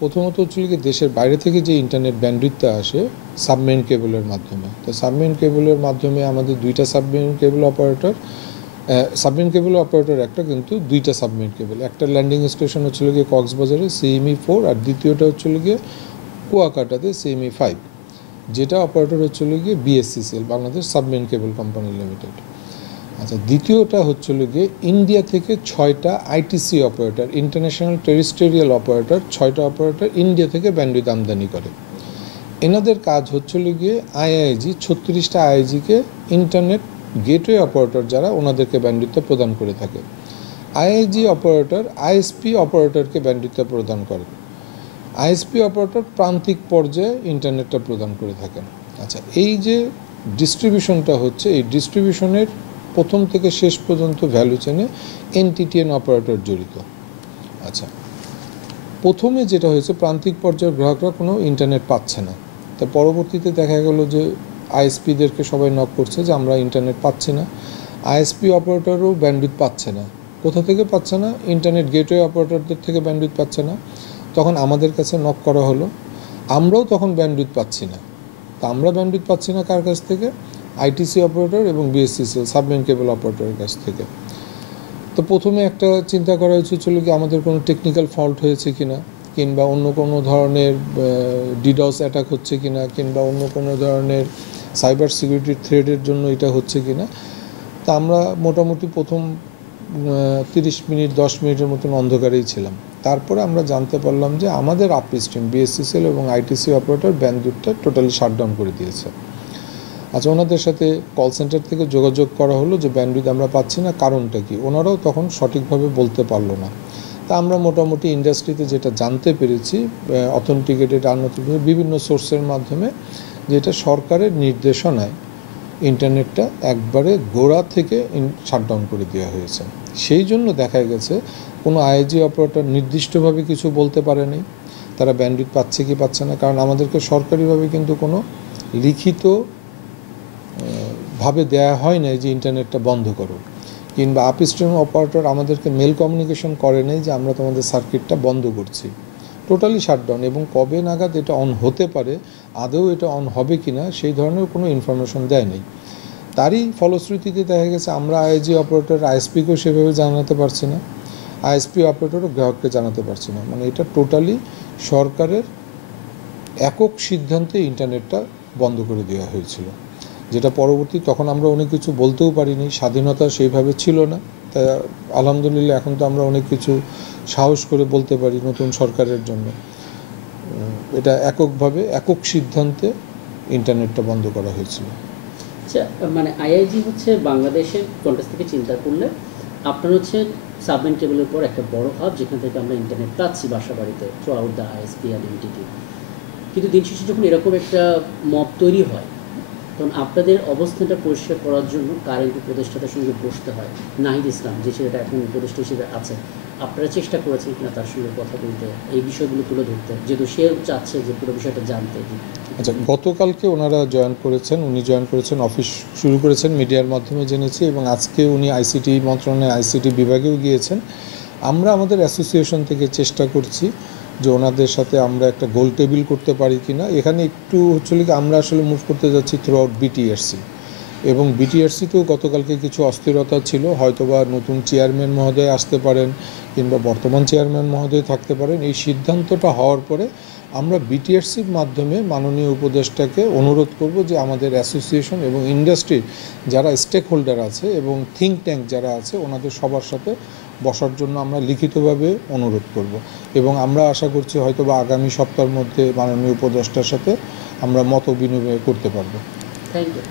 প্রথমত হচ্ছে কি দেশের বাইরে থেকে যে ইন্টারনেট ব্যান্ডউইথটা আসে সাবমেরিন কেবলের মাধ্যমে, তো সাবমেরিন কেবলের মাধ্যমে আমাদের দুইটা submarine cable operator, submarine cable operator একটা, কিন্তু দুইটা সাবমেরিন কেবল, একটা ল্যান্ডিং স্টেশন হচ্ছিল গিয়ে কক্সবাজারে CME-4 আর দ্বিতীয়টা হচ্ছিল গিয়ে কুয়াকাটাতে CME-5, যেটা অপারেটর হচ্ছিল গিয়ে BSCCL, Bangladesh submarine cable company limited. আচ্ছা, দ্বিতীয়টা হচ্ছিল গিয়ে ইন্ডিয়া থেকে 6টা ITC operator, international terrestrial operator, 6টা অপারেটর ইন্ডিয়া থেকে ব্যান্ডউইথ আমদানি করে। এনাদের কাজ হচ্ছিল গিয়ে IIG 36টা IIGকে ইন্টারনেট গেটওয়ে অপারেটর যারা ওনাদেরকে ব্যান্ডউইথটা প্রদান করে থাকে। IIG অপারেটর ISP অপারেটরকে ব্যান্ডউইথটা প্রদান করে, ISP অপারেটর প্রান্তিক পর্যায়ে ইন্টারনেটটা প্রদান করে থাকেন। আচ্ছা, এই যে ডিস্ট্রিবিউশনটা হচ্ছে, এই ডিস্ট্রিবিউশনের প্রথম থেকে শেষ পর্যন্ত ভ্যালু চেনে NTTN অপারেটর জড়িত। আচ্ছা, প্রথমে যেটা হয়েছে, প্রান্তিক পর্যায়ের গ্রাহকরা কোনো ইন্টারনেট পাচ্ছে না, তা পরবর্তীতে দেখা গেল যে ISPদেরকে সবাই নক করছে যে আমরা ইন্টারনেট পাচ্ছি না। ISP অপারেটরও ব্যান্ডউইথ পাচ্ছে না। কোথা থেকে পাচ্ছে না? ইন্টারনেট গেটওয়ে অপারেটরদের থেকে ব্যান্ডউইথ পাচ্ছে না। তখন আমাদের কাছে নক করা হলো, আমরাও তখন ব্যান্ডউইথ পাচ্ছি না। তা আমরা ব্যান্ডউইথ পাচ্ছি না কার কাছ থেকে? ITC অপারেটর এবং BSCCL সাবমেরিন কেবল অপারেটরের কাছ থেকে। তো প্রথমে একটা চিন্তা করা হয়েছিল কি আমাদের কোনো টেকনিক্যাল ফল্ট হয়েছে কিনা, কিংবা অন্য কোনো ধরনের ডিডস অ্যাটাক হচ্ছে কিনা, কিংবা অন্য কোনো ধরনের সাইবার সিকিউরিটি থ্রেটের জন্য এটা হচ্ছে কিনা। তা আমরা মোটামুটি প্রথম 30 মিনিট 10 মিনিটের মতন অন্ধকারেই ছিলাম। তারপরে আমরা জানতে পারলাম যে আমাদের আপস্ট্রিম BSCCL এবং ITC অপারেটর ব্যান্ডউইথটা টোটালি শাটডাউন করে দিয়েছে। আচ্ছা, ওনাদের সাথে কল সেন্টার থেকে যোগাযোগ করা হলো যে ব্যান্ডউইথ আমরা পাচ্ছি না, কারণটা কি? ওনারাও তখন সঠিকভাবে বলতে পারলো না। তা আমরা মোটামুটি ইন্ডাস্ট্রিতে যেটা জানতে পেরেছি, অথেন্টিকেটেড আনঅথেন্টিকেটেড বিভিন্ন সোর্সের মাধ্যমে, যেটা সরকারের নির্দেশনায় ইন্টারনেটটা একবারে গোড়া থেকে শাটডাউন করে দেওয়া হয়েছে। সেই জন্য দেখা গেছে কোনো IIG অপারেটর নির্দিষ্টভাবে কিছু বলতে পারেনি তারা ব্যান্ডউইথ পাচ্ছে কি পাচ্ছে না, কারণ আমাদেরকে সরকারিভাবে কিন্তু কোনো লিখিত ভাবে দেয়া হয় নাই যে ইন্টারনেটটা বন্ধ করো, কিংবা আপস্ট্রিম অপারেটর আমাদেরকে মেল কমিউনিকেশন করে নেই যে আমরা তোমাদের সার্কিটটা বন্ধ করছি, টোটালি শাটডাউন। এবং কবে নাগাদ এটা অন হতে পারে, আদৌ এটা অন হবে কি না, সেই ধরনের কোনো ইনফরমেশন দেয় নেই। তারই ফলশ্রুতিতে দেখা গেছে আমরা IIG অপারেটর ISPকেও সেভাবে জানাতে পারছি না, ISP অপারেটরও গ্রাহককে জানাতে পারছি না। মানে এটা টোটালি সরকারের একক সিদ্ধান্তে ইন্টারনেটটা বন্ধ করে দেওয়া হয়েছিল, যেটা পরবর্তী তখন আমরা অনেক কিছু বলতেও পারিনি, স্বাধীনতা সেইভাবে ছিল না। তাই আলহামদুলিল্লাহ এখন তো আমরা অনেক কিছু সাহস করে বলতে পারি নতুন সরকারের জন্য। এটা এককভাবে একক সিদ্ধান্তে ইন্টারনেটটা বন্ধ করা হয়েছিল। আচ্ছা, মানে IIG হচ্ছে বাংলাদেশের কন্টেক্সট থেকে চিন্তা করলে আপনার হচ্ছে সাবমেরিন কেবলের পর একটা বড় হাব, যেখান থেকে আমরা ইন্টারনেট পাচ্ছি বাসা বাড়িতে থ্রু আউট দ্য ISP আর NTT। কিন্তু দিন শেষে যখন এরকম একটা মব তৈরি হয়, তখন আপনাদের অবস্থানটা পরিষ্কার করার জন্য কারেন্ট উপদেষ্টাদের সঙ্গে বসতে হয়। নাহিদ ইসলাম যে সেটা এখন উপদেষ্টা হিসেবে আছে, আপনারা চেষ্টা করেছেন কিনা তার সঙ্গে কথা বলতে, এই বিষয়গুলো তুলে ধরতে, যেহেতু সে চাচ্ছে যে পুরো বিষয়টা জানতে? আচ্ছা, গতকালকে ওনারা জয়েন করেছেন, উনি জয়েন করেছেন, অফিস শুরু করেছেন, মিডিয়ার মাধ্যমে জেনেছি, এবং আজকে উনি ICT মন্ত্রণালয়ে ICT বিভাগেও গিয়েছেন। আমরা আমাদের অ্যাসোসিয়েশন থেকে চেষ্টা করছি যে ওনাদের সাথে আমরা একটা গোল টেবিল করতে পারি কি না। এখানে একটু হচ্ছে কি আমরা আসলে মুভ করতে যাচ্ছি থ্রু আউট BTRC, এবং BTRCতেও গতকালকে কিছু অস্থিরতা ছিল, হয়তোবা নতুন চেয়ারম্যান মহোদয় আসতে পারেন, কিংবা বর্তমান চেয়ারম্যান মহোদয় থাকতে পারেন। এই সিদ্ধান্তটা হওয়ার পরে আমরা BTRCর মাধ্যমে মাননীয় উপদেষ্টাকে অনুরোধ করব যে আমাদের অ্যাসোসিয়েশন এবং ইন্ডাস্ট্রির যারা স্টেক হোল্ডার আছে এবং থিঙ্ক ট্যাঙ্ক যারা আছে ওনাদের সবার সাথে বসার জন্য আমরা লিখিতভাবে অনুরোধ করব, এবং আমরা আশা করছি হয়তোবা আগামী সপ্তাহের মধ্যে মাননীয় উপদেষ্টার সাথে আমরা মত বিনিময় করতে পারবো। Thank you.